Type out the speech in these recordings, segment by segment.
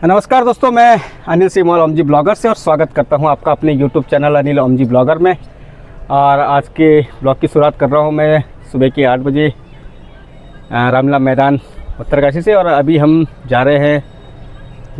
नमस्कार दोस्तों, मैं अनिल सीमोल ओमजी ब्लॉगर से और स्वागत करता हूं आपका अपने YouTube channel Anil Omji blogger में। और आज के ब्लॉग की शुरुआत कर रहा हूं मैं सुबह के 8 बजे रामलीला मैदान उत्तरकाशी से। और अभी हम जा रहे हैं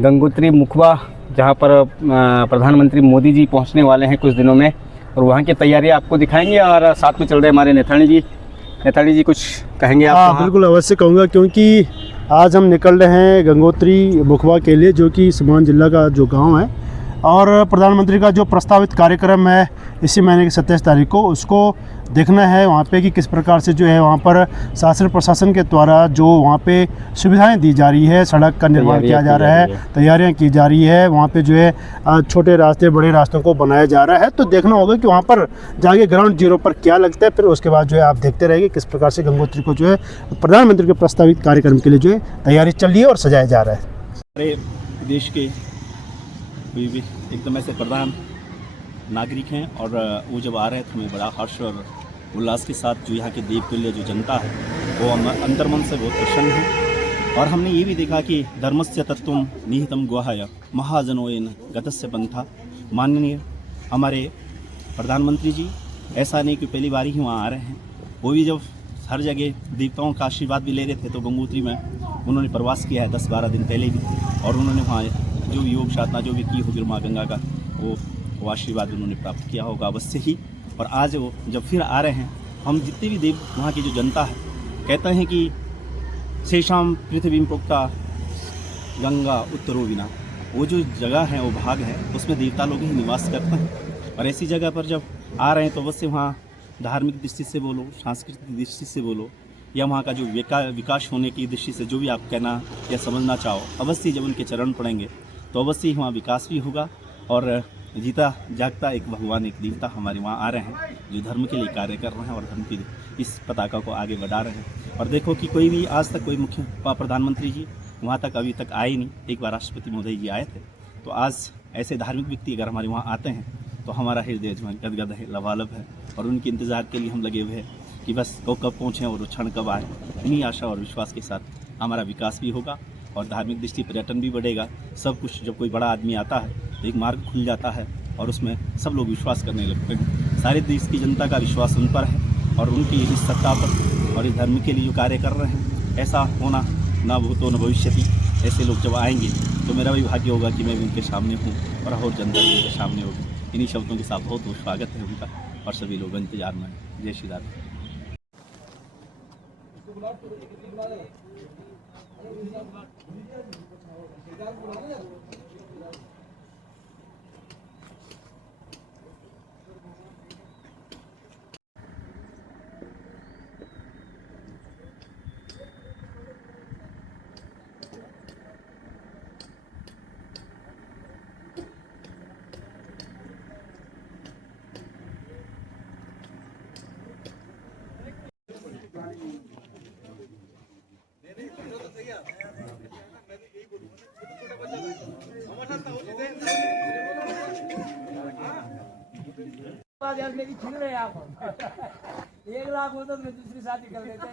गंगोत्री मुखबा, जहां पर प्रधानमंत्री मोदी जी पहुंचने वाले हैं कुछ दिनों में, और वहां की तैयारियां आपको दिखाएंगे। और साथ में चल रहे हमारे नेतानी जी कुछ कहेंगे आप? हाँ, बिल्कुल अवश्य कहूँगा, क्योंकि आज हम निकल रहे हैं गंगोत्री मुखबा के लिए, जो कि सीवान जिला का जो गांव है। और प्रधानमंत्री का जो प्रस्तावित कार्यक्रम है इसी महीने की 27 तारीख को, उसको देखना है वहाँ पे कि किस प्रकार से जो है वहाँ पर शासन प्रशासन के द्वारा जो वहाँ पे सुविधाएं दी जा रही है, सड़क का निर्माण किया जा रहा है, तैयारियां की जा रही है, वहाँ पे जो है छोटे रास्ते बड़े रास्तों को बनाया जा रहा है। तो देखना होगा कि वहाँ पर जाके ग्राउंड जीरो पर क्या लगता है, फिर उसके बाद जो है आप देखते रहेंगे किस प्रकार से गंगोत्री को जो है प्रधानमंत्री के प्रस्तावित कार्यक्रम के लिए जो है तैयारी चल रही है और सजाया जा रहा है। हमारे देश के कोई भी एकदम ऐसे प्रधान नागरिक हैं, और वो जब आ रहे हैं तो हमें बड़ा हर्ष और उल्लास के साथ जो यहाँ के देवतुल्य जो जनता है वो अंतर्मन से बहुत प्रसन्न है। और हमने ये भी देखा कि धर्मस्य तत्वम निहितम गुहाय महाजनोयन गतस्य पंथा। माननीय हमारे प्रधानमंत्री जी ऐसा नहीं कि पहली बार ही वहाँ आ रहे हैं, वो भी जब हर जगह देवताओं का आशीर्वाद भी ले रहे थे तो गंगोत्री में उन्होंने प्रवास किया है 10-12 दिन पहले भी, और उन्होंने वहाँ जो भी योग साधना जो भी की होगी माँ गंगा का वो आशीर्वाद उन्होंने प्राप्त किया होगा अवश्य ही। और आज वो जब फिर आ रहे हैं, हम जितने भी देव वहाँ की जो जनता है कहते हैं कि शेषाम पृथ्वी प्रोक्ता गंगा उत्तरो विना, वो जो जगह है वो भाग है उसमें देवता लोग ही निवास करते हैं। और ऐसी जगह पर जब आ रहे हैं तो अवश्य वहाँ धार्मिक दृष्टि से बोलो, सांस्कृतिक दृष्टि से बोलो, या वहाँ का जो विकास होने की दृष्टि से जो भी आप कहना या समझना चाहो, अवश्य जब उनके चरण पड़ेंगे तो अवश्य ही वहाँ विकास भी होगा। और जीता जागता एक भगवान, एक देवता हमारे वहाँ आ रहे हैं जो धर्म के लिए कार्य कर रहे हैं और धर्म की इस पताका को आगे बढ़ा रहे हैं। और देखो कि कोई भी आज तक कोई मुख्य प्रधानमंत्री जी वहाँ तक अभी तक आए नहीं। एक बार राष्ट्रपति महोदय जी आए थे, तो आज ऐसे धार्मिक व्यक्ति अगर हमारे वहाँ आते हैं तो हमारा हृदय जो है गदगद है, लबालब है। और उनके इंतज़ार के लिए हम लगे हुए हैं कि बस वो कब पहुँचें और वो क्षण कब आए। इन्हीं आशा और विश्वास के साथ हमारा विकास भी होगा और धार्मिक दृष्टि पर्यटन भी बढ़ेगा। सब कुछ जब कोई बड़ा आदमी आता है तो एक मार्ग खुल जाता है और उसमें सब लोग विश्वास करने लगते हैं। सारे देश की जनता का विश्वास उन पर है और उनकी इस सत्ता पर और इस धर्म के लिए जो कार्य कर रहे हैं, ऐसा होना ना भूतो न भविष्यति। ऐसे लोग जब आएंगे तो मेरा भी भाग्य होगा कि मैं भी उनके सामने हूँ और जनता भी उनके सामने होगी। इन्हीं शब्दों के साथ बहुत बहुत स्वागत है उनका और सभी लोग इंतजार में। जय श्री राम। यार मेरी छीन रहे आप 1 लाख होता तो मैं दूसरी शादी कर लेते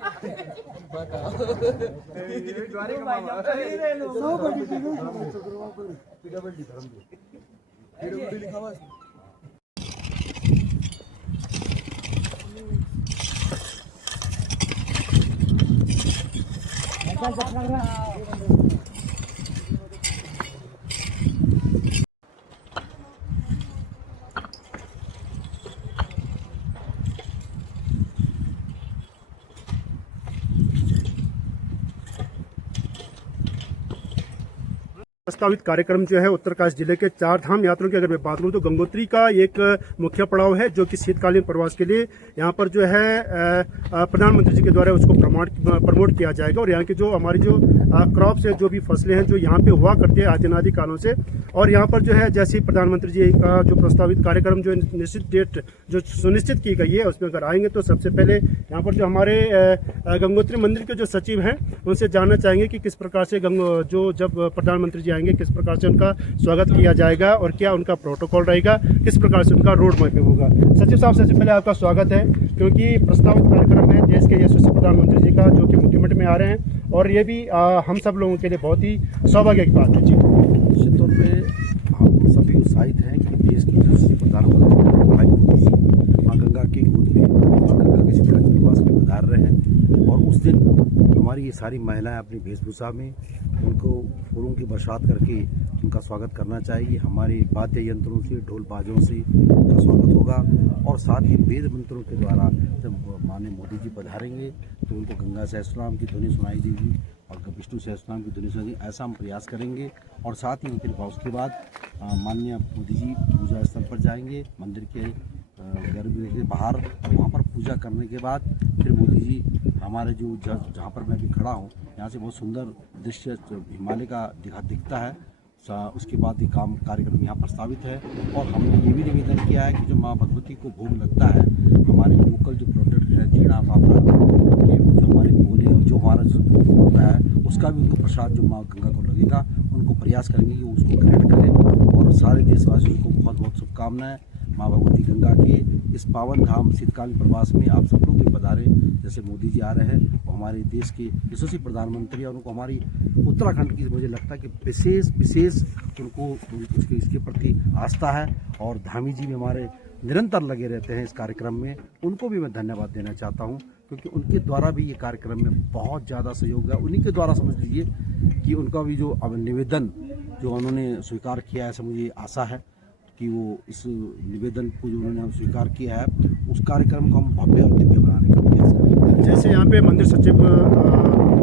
प्रस्तावित कार्यक्रम जो है उत्तरकाशी जिले के 4 धाम यात्रियों की अगर मैं बात करूं तो गंगोत्री का एक मुख्य पड़ाव है, जो कि शीतकालीन प्रवास के लिए यहाँ पर जो है प्रधानमंत्री जी के द्वारा उसको प्रमोट किया जाएगा। और यहाँ की जो हमारी जो क्रॉप्स है, जो भी फसलें हैं जो यहाँ पे हुआ करती है आदिनादि कालों से, और यहाँ पर जो है जैसे प्रधानमंत्री जी का जो प्रस्तावित कार्यक्रम जो निश्चित डेट जो सुनिश्चित की गई है उसमें अगर आएंगे तो सबसे पहले यहाँ पर जो हमारे गंगोत्री मंदिर के जो सचिव हैं उनसे जानना चाहेंगे कि किस प्रकार से जो जब प्रधानमंत्री जी आएंगे किस प्रकार से उनका स्वागत किया जाएगा और क्या उनका प्रोटोकॉल रहेगा, किस प्रकार से उनका रोड मैपिंग होगा। सचिव साहब, सबसे पहले आपका स्वागत है, क्योंकि प्रस्तावित कार्यक्रम है देश के यशस्वी प्रधानमंत्री जी का, जो कि मुख्यमंत्री में आ रहे हैं, और ये भी हम सब लोगों के लिए बहुत ही सौभाग्य की बात है। जी उत्साहित हैं कि देश के यशस्वी प्रधानमंत्री भाई मोदी जी माँ गंगा के गोद में माँ गंगा के शीतकालीन प्रवास में पधार रहे हैं। और उस दिन हमारी ये सारी महिलाएं अपनी वेशभूषा में उनको फूलों की बरसात करके उनका स्वागत करना चाहिए। हमारे वाद्य यंत्रों से, ढोल बाजों से उनका स्वागत होगा। और साथ ही वेद मंत्रों के द्वारा जब माननीय मोदी जी पधारेंगे तो उनको गंगा सहस्त्रनाम की ध्वनि सुनाई देगी और विष्णु सहस्त्रनाम की ध्वनि सुनाई देगी। ऐसा हम प्रयास करेंगे। और साथ ही फिर उसके बाद माननीय मोदी जी पूजा स्थल पर जाएंगे, मंदिर के गर्भ के बाहर, और वहाँ पर पूजा करने के बाद फिर मोदी जी हमारे जो जहाँ पर मैं भी खड़ा हूँ यहाँ से बहुत सुंदर दृश्य हिमालय का दिखता है। उसके बाद ये कार्यक्रम यहाँ प्रस्तावित है। और हमने ये भी निवेदन किया है कि जो माँ भगवती को भोग लगता है, हमारे लोकल जो प्रोडक्ट है जीणा फाफड़ा के जो हमारे बोले और जो हमारा जो होता है उसका भी उनको प्रसाद जो माँ गंगा को लगेगा, उनको प्रयास करेंगे कि उसको ग्रहण करें। और सारे देशवासियों को बहुत बहुत शुभकामनाएं। माँ भगवती गंगा के इस पावन धाम शीतकालीन प्रवास में आप सब लोग भी पधारें। जैसे मोदी जी आ रहे हैं वो हमारे देश के यशस्वी प्रधानमंत्री और उनको हमारी उत्तराखंड की मुझे लगता है कि विशेष उनको इसके प्रति आस्था है। और धामी जी भी हमारे निरंतर लगे रहते हैं इस कार्यक्रम में, उनको भी मैं धन्यवाद देना चाहता हूँ क्योंकि उनके द्वारा भी ये कार्यक्रम में बहुत ज़्यादा सहयोग है। उन्हीं के द्वारा समझ लीजिए कि उनका भी जो अब निवेदन जो उन्होंने स्वीकार किया है, ऐसा मुझे आशा है कि वो इस निवेदन को जो उन्होंने स्वीकार किया है उस कार्यक्रम को हम भव्य और दिव्य बनाने का प्रयास करेंगे। जैसे यहाँ पे मंदिर सचिव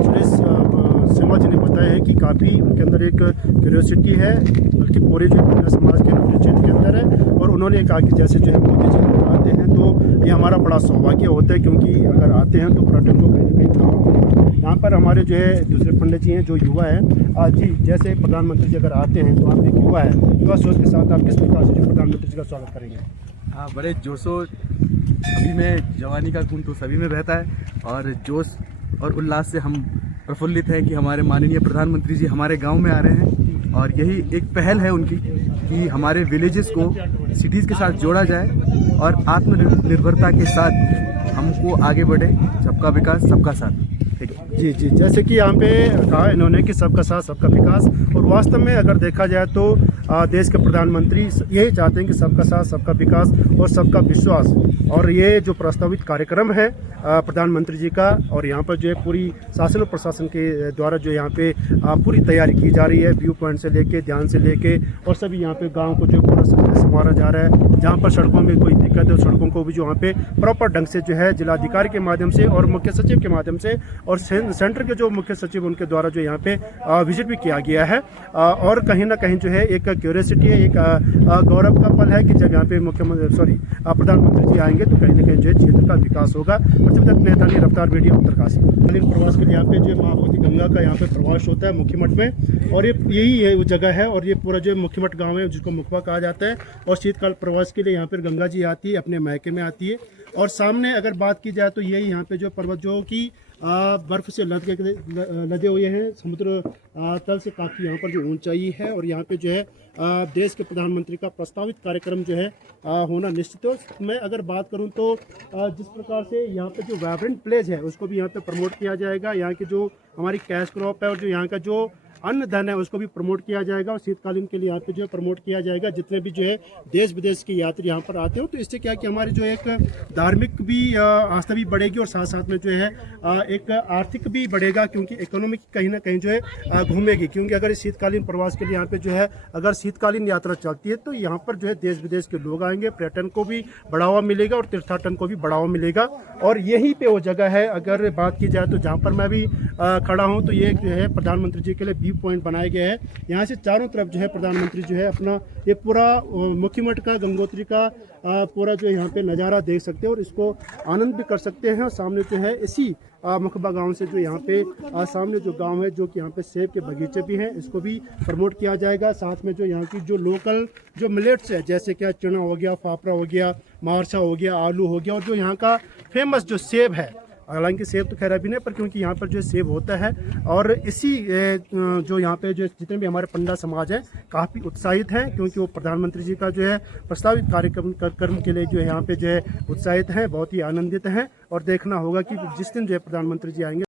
सुरेश सिम्हा जी ने बताया है कि काफ़ी उनके अंदर एक क्यूरियोसिटी है, बल्कि पूरे जो पन्ना समाज के क्षेत्र के अंदर है। और उन्होंने कहा कि जैसे जो है मोदी जी आते हैं तो ये हमारा बड़ा सौभाग्य होता है, क्योंकि अगर आते हैं तो पर्यटन को कहीं ना कहीं काम। यहाँ पर हमारे जो है दूसरे पंडित जी हैं जो युवा हैं। आज जी जैसे प्रधानमंत्री जी अगर आते हैं तो आप एक युवा है, युवा सोच के साथ आप किस प्रकार से जो प्रधानमंत्री जी का स्वागत करेंगे? हाँ, बड़े जोशो अभी में जवानी का खून तो सभी में बहता है और जोश और उल्लास से हम प्रफुल्लित हैं कि हमारे माननीय प्रधानमंत्री जी हमारे गांव में आ रहे हैं। और यही एक पहल है उनकी कि हमारे विलेजेस को सिटीज़ के साथ जोड़ा जाए और आत्मनिर्भरता के साथ हमको आगे बढ़े। सबका विकास सबका साथ। जी, जैसे कि यहाँ पे कहा इन्होंने कि सबका साथ सबका विकास, और वास्तव में अगर देखा जाए तो देश के प्रधानमंत्री यही चाहते हैं कि सबका साथ सबका विकास और सबका विश्वास। और ये जो प्रस्तावित कार्यक्रम है प्रधानमंत्री जी का, और यहाँ पर जो है पूरी शासन और प्रशासन के द्वारा जो यहाँ पे पूरी तैयारी की जा रही है, व्यू पॉइंट से लेके, ध्यान से लेके, और सभी यहाँ पे गाँव को जो पूरा संवारा जा रहा है। जहाँ पर सड़कों में कोई दिक्कत है सड़कों को भी जो यहाँ पे प्रॉपर ढंग से जो है जिलाधिकारी के माध्यम से और मुख्य सचिव के माध्यम से और सेंटर के जो मुख्य सचिव उनके द्वारा जो यहाँ पे विजिट भी किया गया है। और कहीं ना कहीं जो है एक क्यूरियोसिटी है, एक गौरव का पल है कि जब यहाँ पे प्रधानमंत्री जी आएंगे तो कहीं ना कहीं जो है क्षेत्र का विकास होगा। और जब तक नेतानी रफ्तार मीडिया उत्तरकाशी प्रवास के लिए यहाँ पे जो माँ भगवती गंगा का यहाँ पे प्रवास होता है मुखीमठ में, और ये यही है वो जगह है। और ये पूरा जो मुखीमठ गाँव है जिसको मुखबा कहा जाता है, और शीतकाल प्रवास के लिए यहाँ पर गंगा जी आती है, अपने मैके में आती है। और सामने अगर बात की जाए तो यही यहाँ पे जो पर्वत जो कि बर्फ से लदे हुए हैं, समुद्र तल से काफ़ी यहाँ पर जो ऊंचाई है। और यहाँ पे जो है देश के प्रधानमंत्री का प्रस्तावित कार्यक्रम जो है होना निश्चित है। मैं अगर बात करूँ तो जिस प्रकार से यहाँ पे जो वाइब्रेंट प्लेस है उसको भी यहाँ पे प्रमोट किया जाएगा। यहाँ की जो हमारी कैश क्रॉप है और जो यहाँ का जो अन्न धन है उसको भी प्रमोट किया जाएगा, और शीतकालीन के लिए यहाँ पे जो है प्रमोट किया जाएगा। जितने भी जो है देश विदेश के यात्री यहाँ पर आते हो तो इससे क्या कि हमारी जो एक धार्मिक भी आस्था भी बढ़ेगी, और साथ साथ में जो है एक आर्थिक भी बढ़ेगा, क्योंकि इकोनॉमिक कहीं ना कहीं जो है घूमेगी। क्योंकि अगर इस शीतकालीन प्रवास के लिए यहाँ पे जो है अगर शीतकालीन यात्रा चलती है तो यहाँ पर जो है देश विदेश के लोग आएंगे, पर्यटन को भी बढ़ावा मिलेगा और तीर्थाटन को भी बढ़ावा मिलेगा। और यहीं पे वो जगह है, अगर बात की जाए तो जहाँ पर मैं भी खड़ा हूँ तो ये जो है प्रधानमंत्री जी के लिए व्यू पॉइंट बनाए गए हैं। यहाँ से चारों तरफ जो है प्रधानमंत्री जो है अपना ये पूरा मुखीमठ का, गंगोत्री का पूरा जो यहाँ पे नज़ारा देख सकते हैं और इसको आनंद भी कर सकते हैं। और सामने जो है इसी मुखबा गांव से जो यहाँ पे सामने जो गांव है जो कि यहाँ पे सेब के बगीचे भी हैं, इसको भी प्रमोट किया जाएगा। साथ में जो यहाँ की जो लोकल जो मिलेट्स है, जैसे क्या चना हो गया, फाफड़ा हो गया, मारसा हो गया, आलू हो गया, और जो यहाँ का फेमस जो सेब है, हालांकि सेब तो खैर अभी नहीं, पर क्योंकि यहाँ पर जो सेब होता है। और इसी जो यहाँ पे जो जितने भी हमारे पंडा समाज है काफ़ी उत्साहित हैं, क्योंकि वो प्रधानमंत्री जी का जो है प्रस्तावित कार्यक्रम के लिए जो है यहाँ पे जो है उत्साहित हैं, बहुत ही आनंदित हैं। और देखना होगा कि जिस दिन जो है प्रधानमंत्री जी आएंगे